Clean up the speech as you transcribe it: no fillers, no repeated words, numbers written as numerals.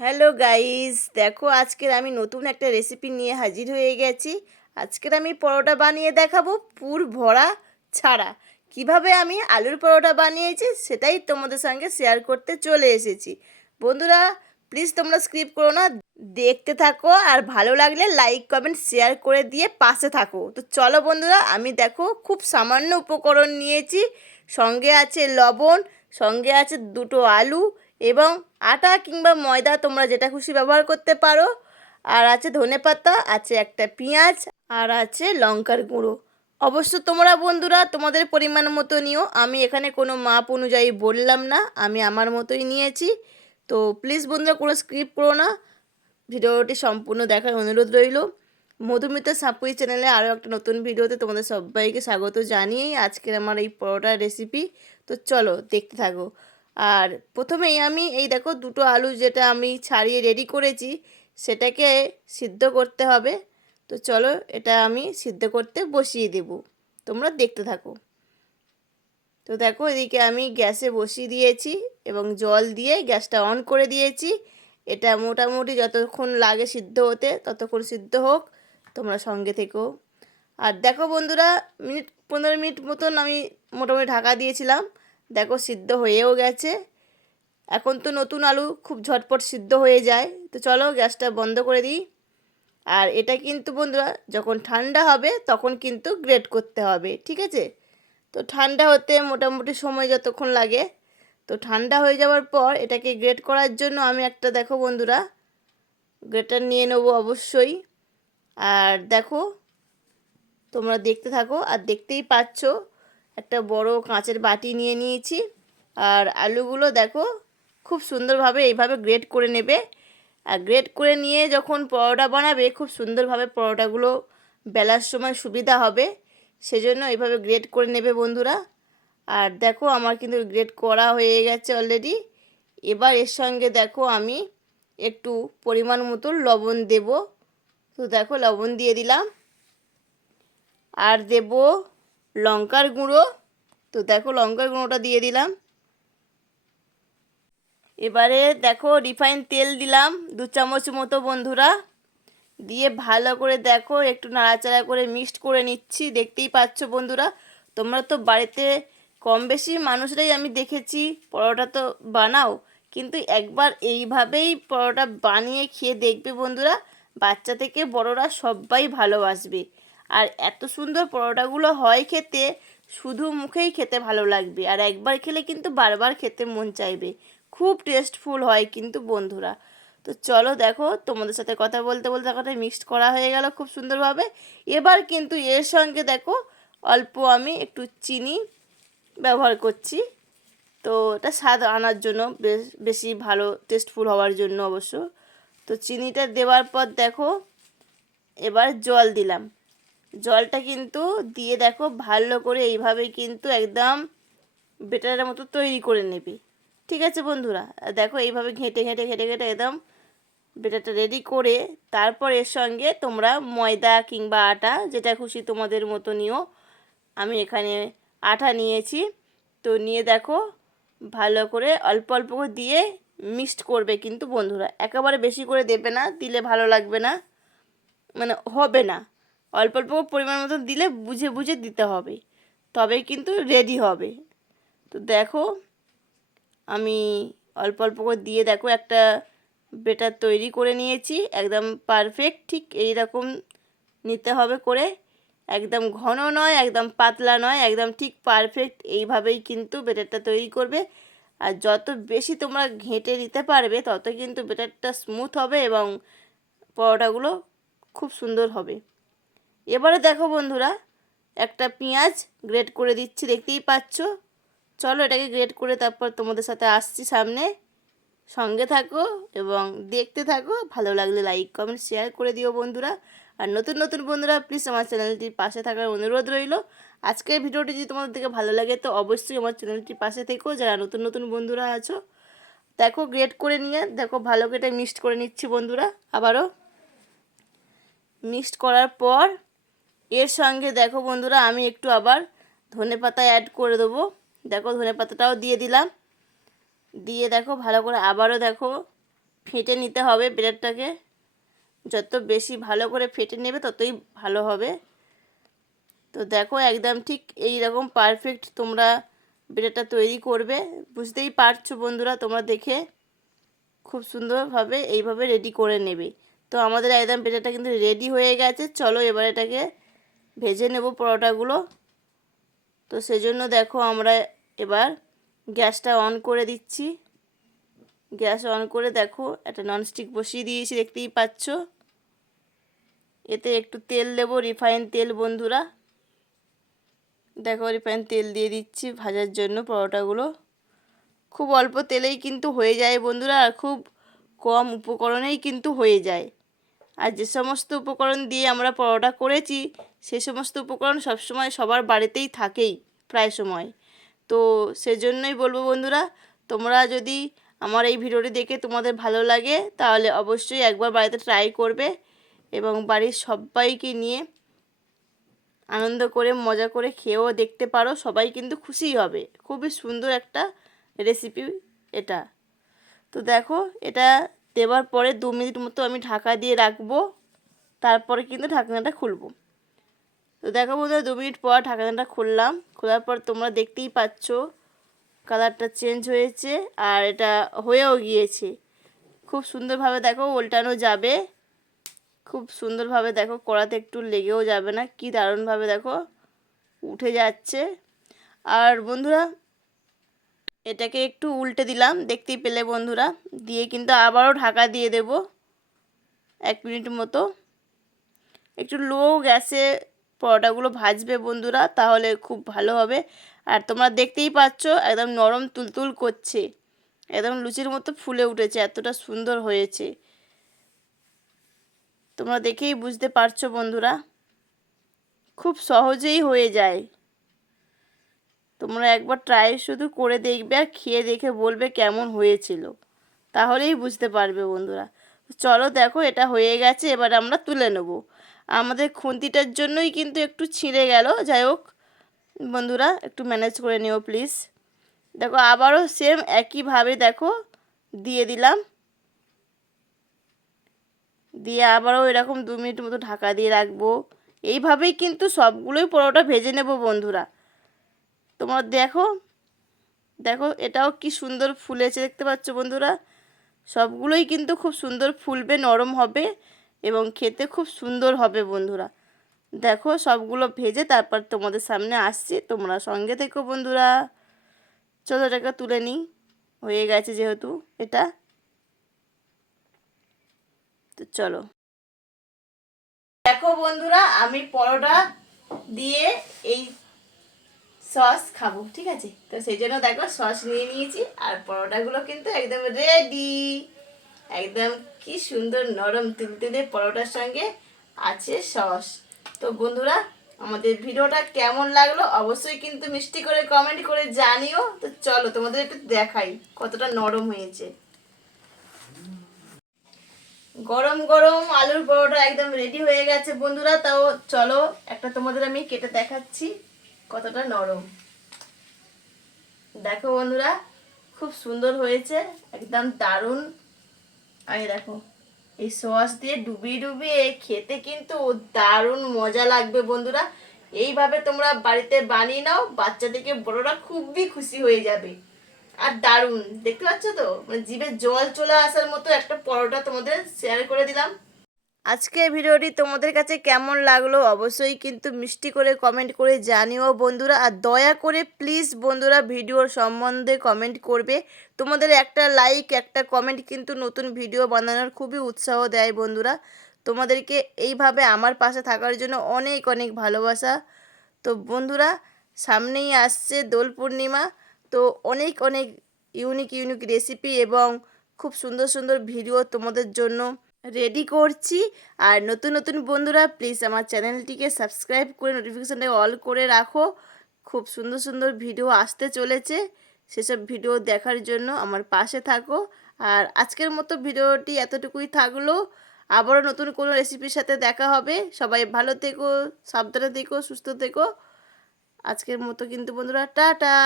Hello guys, দেখো আজকের আমি নতুন একটা রেসিপি নিয়ে হাজির হয়ে গেছি। আজকের আমি পরোটা বানিয়ে দেখাবো পুর ভরা ছাড়া। কিভাবে আমি আলুর পরোটা বানিয়েছি সেটাই তোমাদের সঙ্গে শেয়ার করতে চলে এসেছি। বন্ধুরা, প্লিজ তোমরা স্কিপ করো না, দেখতে থাকো আর ভালো লাগলে লাইক কমেন্ট শেয়ার করে দিয়ে পাশে থাকো। তো চলো বন্ধুরা, আমি দেখো খুব সামান্য উপকরণ নিয়েছি। সঙ্গে আছে লবণ, সঙ্গে আছে দুটো আলু এবং আটা কিংবা ময়দা তোমরা যেটা খুশি ব্যবহার করতে পারো। আর আছে ধনেপাতা, আছে একটা পেঁয়াজ, আর আছে লঙ্কার গুঁড়ো। অবশ্য তোমরা বন্ধুরা তোমাদের পরিমাণ মতো নিও, আমি এখানে কোনো মাপ অনুযায়ী বললাম না, আমি আমার মতোই নিয়েছি। তো প্লিজ বন্ধুরা কোনো স্কিপ করো না, ভিডিওটি সম্পূর্ণ দেখার অনুরোধ রইল। মধুমিতা সাপুই চ্যানেলে আরও একটা নতুন ভিডিওতে তোমাদের সবাইকে স্বাগত জানিয়েই আজকের আমার এই পরোটার রেসিপি। তো চলো দেখতে থাকো। আর প্রথমেই আমি এই দেখো দুটো আলু যেটা আমি ছাড়িয়ে রেডি করেছি সেটাকে সিদ্ধ করতে হবে। তো চলো এটা আমি সিদ্ধ করতে বসিয়ে দেব, তোমরা দেখতে থাকো। তো দেখো এদিকে আমি গ্যাসে বসিয়ে দিয়েছি এবং জল দিয়ে গ্যাসটা অন করে দিয়েছি। এটা মোটামুটি যতক্ষণ লাগে সিদ্ধ হতে ততক্ষণ সিদ্ধ হোক, তোমরা সঙ্গে থেকো। আর দেখো বন্ধুরা, 15 মিনিট মতন আমি মোটামুটি ঢাকা দিয়েছিলাম। দেখো সিদ্ধ হয়েও গেছে। এখন তো নতুন আলু খুব ঝটপট সিদ্ধ হয়ে যায়। তো চলো গ্যাসটা বন্ধ করে দিই। আর এটা কিন্তু বন্ধুরা যখন ঠান্ডা হবে তখন কিন্তু গ্রেট করতে হবে, ঠিক আছে? তো ঠান্ডা হতে মোটামুটি সময় যতক্ষণ লাগে, তো ঠান্ডা হয়ে যাওয়ার পর এটাকে গ্রেট করার জন্য আমি একটা দেখো বন্ধুরা গ্রেটার নিয়ে নেবো অবশ্যই। আর দেখো তোমরা দেখতে থাকো, আর দেখতেই পাচ্ছ একটা বড় কাঁচের বাটি নিয়ে নিয়েছি। আর আলুগুলো দেখো খুব সুন্দরভাবে এইভাবে গ্রেট করে নেবে। আর গ্রেট করে নিয়ে যখন পরোটা বানাবে খুব সুন্দরভাবে পরোটাগুলো বেলার সময় সুবিধা হবে, সেজন্য এইভাবে গ্রেট করে নেবে বন্ধুরা। আর দেখো আমার কিন্তু গ্রেট করা হয়ে গেছে অলরেডি। এবার এর সঙ্গে দেখো আমি একটু পরিমাণ মতো লবণ দেব। তো দেখো লবণ দিয়ে দিলাম। আর দেব লঙ্কার গুঁড়ো। তো দেখো লঙ্কার গুঁড়োটা দিয়ে দিলাম। এবারে দেখো রিফাইন তেল দিলাম 2 চামচ মতো বন্ধুরা। দিয়ে ভালো করে দেখো একটু নাড়াচাড়া করে মিক্সড করে নিচ্ছি। দেখতেই পাচ্ছ বন্ধুরা, তোমরা তো বাড়িতে কম বেশি মানুষরাই আমি দেখেছি পরোটা তো বানাও, কিন্তু একবার এইভাবেই পরোটা বানিয়ে খেয়ে দেখবে বন্ধুরা, বাচ্চা থেকে বড়রা সবাই ভালোবাসবে। আর এত সুন্দর পরোটাগুলো হয় খেতে, শুধু মুখেই খেতে ভালো লাগবে, আর একবার খেলে কিন্তু বারবার খেতে মন চাইবে। খুব টেস্টফুল হয় কিন্তু বন্ধুরা। তো চলো দেখো তোমাদের সাথে কথা বলতে বলতে একটা মিক্সড করা হয়ে গেল খুব সুন্দরভাবে। এবার কিন্তু এর সঙ্গে দেখো অল্প আমি একটু চিনি ব্যবহার করছি। তো এটা স্বাদ আনার জন্য, বেশি ভালো টেস্টফুল হওয়ার জন্য অবশ্য। তো চিনিটা দেওয়ার পর দেখো এবার জল দিলাম। জলটা কিন্তু দিয়ে দেখো ভালো করে এইভাবে কিন্তু একদম বেটারের মতো তৈরি করে নেবে, ঠিক আছে বন্ধুরা? দেখো এইভাবে ঘেঁটে ঘেঁটে ঘেঁটে ঘেঁটে একদম বেটারটা রেডি করে তারপর এর সঙ্গে তোমরা ময়দা কিংবা আটা যেটা খুশি তোমাদের মতো নিও। আমি এখানে আটা নিয়েছি। তো নিয়ে দেখো ভালো করে অল্প অল্প করে দিয়ে মিক্সড করবে কিন্তু বন্ধুরা, একেবারে বেশি করে দেবে না, দিলে ভালো লাগবে না, মানে হবে না। অল্প অল্প পরিমাণ মতো দিলে বুঝে বুঝে দিতে হবে, তবেই কিন্তু রেডি হবে। তো দেখো আমি অল্প অল্প করে দিয়ে দেখো একটা বেটার তৈরি করে নিয়েছি, একদম পারফেক্ট ঠিক এই রকম নিতে হবে করে। একদম ঘন নয়, একদম পাতলা নয়, একদম ঠিক পারফেক্ট এইভাবেই কিন্তু বেটারটা তৈরি করবে। আর যত বেশি তোমরা ঘেঁটে নিতে পারবে তত কিন্তু বেটারটা স্মুথ হবে এবং পরোটাগুলো খুব সুন্দর হবে। এবারে দেখো বন্ধুরা একটা পেঁয়াজ গ্রেট করে দিচ্ছি, দেখতেই পাচ্ছ। চলো এটাকে গ্রেট করে তারপর তোমাদের সাথে আসছি সামনে, সঙ্গে থাকো এবং দেখতে থাকো। ভালো লাগলে লাইক কমেন্ট শেয়ার করে দিও বন্ধুরা। আর নতুন নতুন বন্ধুরা প্লিজ আমার চ্যানেলটির পাশে থাকার অনুরোধ রইল। আজকের ভিডিওটি যদি তোমাদের থেকে ভালো লাগে তো অবশ্যই আমার চ্যানেলটির পাশে থেকো, যারা নতুন নতুন বন্ধুরা আছো। দেখো গ্রেট করে নিয়ে দেখো ভালো করে এটা মিক্সড করে নিচ্ছি বন্ধুরা। আবারও মিক্সড করার পর এর সঙ্গে দেখো বন্ধুরা আমি একটু আবার ধনেপাতা অ্যাড করে দেবো। দেখো ধনেপাতাটাও দিয়ে দিলাম। দিয়ে দেখো ভালো করে আবারও দেখো ফেটে নিতে হবে ব্রেডটাকে। যত বেশি ভালো করে ফেটে নেবে ততই ভালো হবে। তো দেখো একদম ঠিক এই রকম পারফেক্ট তোমরা ব্রেডটা তৈরি করবে। বুঝতেই পারছো বন্ধুরা তোমরা দেখে, খুব সুন্দরভাবে এইভাবে রেডি করে নেবে। তো আমাদের একদম ব্রেডটা কিন্তু রেডি হয়ে গেছে। চলো এবার এটাকে ভেজে নেব পরোটাগুলো। তো সেজন্য দেখো আমরা এবার গ্যাসটা অন করে দিচ্ছি। গ্যাস অন করে দেখো একটা ননস্টিক বসিয়ে দিয়েছি, দেখতেই পাচ্ছ। এতে একটু তেল দেব, রিফাইন তেল বন্ধুরা। দেখো রিফাইন তেল দিয়ে দিচ্ছি ভাজার জন্য পরোটাগুলো। খুব অল্প তেলেই কিন্তু হয়ে যায় বন্ধুরা, আর খুব কম উপকরণেই কিন্তু হয়ে যায়। আর যে সমস্ত উপকরণ দিয়ে আমরা পরোটা করেছি সেই সমস্ত উপকরণ সবসময় সবার বাড়িতেই থাকেই প্রায় সময়। তো সেজন্যই বলবো বন্ধুরা, তোমরা যদি আমার এই ভিডিওটি দেখে তোমাদের ভালো লাগে তাহলে অবশ্যই একবার বাড়িতে ট্রাই করবে এবং বাড়ির সবাইকে নিয়ে আনন্দ করে মজা করে খেয়েও দেখতে পারো। সবাই কিন্তু খুশি হবে। খুবই সুন্দর একটা রেসিপি এটা। তো দেখো এটা দেওয়ার পরে 2 মিনিট মতো আমি ঢাকা দিয়ে রাখবো, তারপরে কিন্তু ঢাকনাটা খুলবো। তো দেখো বন্ধুরা 2 মিনিট পর ঢাকনাটা খুললাম। খোলার পর তোমরা দেখতেই পাচ্ছ কালারটা চেঞ্জ হয়েছে আর এটা হয়েও গিয়েছে। খুব সুন্দরভাবে দেখো উল্টানো যাবে, খুব সুন্দরভাবে দেখো কড়াতে একটু লেগেও যাবে না, কি দারুণভাবে দেখো উঠে যাচ্ছে। আর বন্ধুরা এটাকে একটু উল্টে দিলাম, দেখতেই পেলে বন্ধুরা, দিয়ে কিন্তু আবারও ঢাকা দিয়ে দেব 1 মিনিট মতো। একটু লো গ্যাসে পরোটাগুলো ভাজবে বন্ধুরা, তাহলে খুব ভালো হবে। আর তোমরা দেখতেই পাচ্ছ একদম নরম তুলতুল করছে, একদম লুচির মতো ফুলে উঠেছে, এতটা সুন্দর হয়েছে। তোমরা দেখেই বুঝতে পারছো বন্ধুরা, খুব সহজেই হয়ে যায়। তোমরা একবার ট্রাই শুধু করে দেখবে আর খেয়ে দেখে বলবে কেমন হয়েছিল, তাহলেই বুঝতে পারবে বন্ধুরা। চলো দেখো এটা হয়ে গেছে, এবার আমরা তুলে নেব। আমাদের খুন্তিটার জন্যই কিন্তু একটু ছিঁড়ে গেল, যাই হোক বন্ধুরা একটু ম্যানেজ করে নিও প্লিজ। দেখো আবারও সেম একইভাবে দেখো দিয়ে দিলাম, দিয়ে আবারও এরকম 2 মিনিট মতো ঢাকা দিয়ে রাখবো। এইভাবেই কিন্তু সবগুলোই পরোটা ভেজে নেব বন্ধুরা। তোমরা দেখো দেখো এটাও কি সুন্দর ফুলেছে, দেখতে পাচ্ছ বন্ধুরা। সবগুলোই কিন্তু খুব সুন্দর ফুলবে, নরম হবে এবং খেতে খুব সুন্দর হবে বন্ধুরা। দেখো সবগুলো ভেজে তারপর তোমাদের সামনে আসছি, তোমরা সঙ্গে থেকো বন্ধুরা। চলো এটাকে তুলে নিই, হয়ে গেছে যেহেতু এটা। তো চলো দেখো বন্ধুরা আমি পরোটা দিয়ে এই সস খাবো, ঠিক আছে। তো সেই জন্য দেখো সস নিয়ে নিয়েছি আর পরোটাগুলো কিন্তু একদম রেডি। একদম কি সুন্দর নরম তুলতুলে পরোটার সঙ্গে আছে সস। তো বন্ধুরা আমাদের ভিডিওটা কেমন লাগলো অবশ্যই কিন্তু মিষ্টি করে কমেন্ট করে জানিও। তো চলো তোমাদের একটু দেখাই কতটা নরম হয়েছে। গরম গরম আলুর পরোটা একদম রেডি হয়ে গেছে বন্ধুরা। তাও চলো একটা তোমাদের আমি কেটে দেখাচ্ছি কতটা নরম। দেখো বন্ধুরা খুব সুন্দর হয়েছে, একদম দারুণ। আর দেখো এই সস দিয়ে ডুবিয়ে ডুবিয়ে খেতে কিন্তু দারুণ মজা লাগবে বন্ধুরা। এইভাবে তোমরা বাড়িতে বানিয়ে নাও, বাচ্চা থেকে বড়রা খুবই খুশি হয়ে যাবে। আর দারুণ দেখতে পাচ্ছ তো, মানে জিভে জল চলে আসার মতো একটা পরোটা তোমাদের শেয়ার করে দিলাম। আজকে ভিডিওটি তোমাদের কাছে কেমন লাগলো অবশ্যই কিন্তু মিষ্টি করে কমেন্ট করে জানিও বন্ধুরা। আর দয়া করে প্লিজ বন্ধুরা ভিডিওর সম্বন্ধে কমেন্ট করবে। তোমাদের একটা লাইক একটা কমেন্ট কিন্তু নতুন ভিডিও বানানোর খুবই উৎসাহ দেয় বন্ধুরা। তোমাদেরকে এইভাবে আমার পাশে থাকার জন্য অনেক অনেক ভালোবাসা। তো বন্ধুরা সামনেই আসছে দোল পূর্ণিমা, তো অনেক অনেক ইউনিক ইউনিক রেসিপি এবং খুব সুন্দর সুন্দর ভিডিও তোমাদের জন্য রেডি করছি। আর নতুন নতুন বন্ধুরা প্লিজ আমার চ্যানেলটিকে সাবস্ক্রাইব করে নোটিফিকেশানটা অল করে রাখো। খুব সুন্দর সুন্দর ভিডিও আসতে চলেছে, সেসব ভিডিও দেখার জন্য আমার পাশে থাকো। আর আজকের মতো ভিডিওটি এতটুকুই থাকলো, আবারও নতুন কোনো রেসিপির সাথে দেখা হবে। সবাই ভালো থেকো, সাবধানে থেকো, সুস্থ থেকো। আজকের মতো কিন্তু বন্ধুরা টাটা।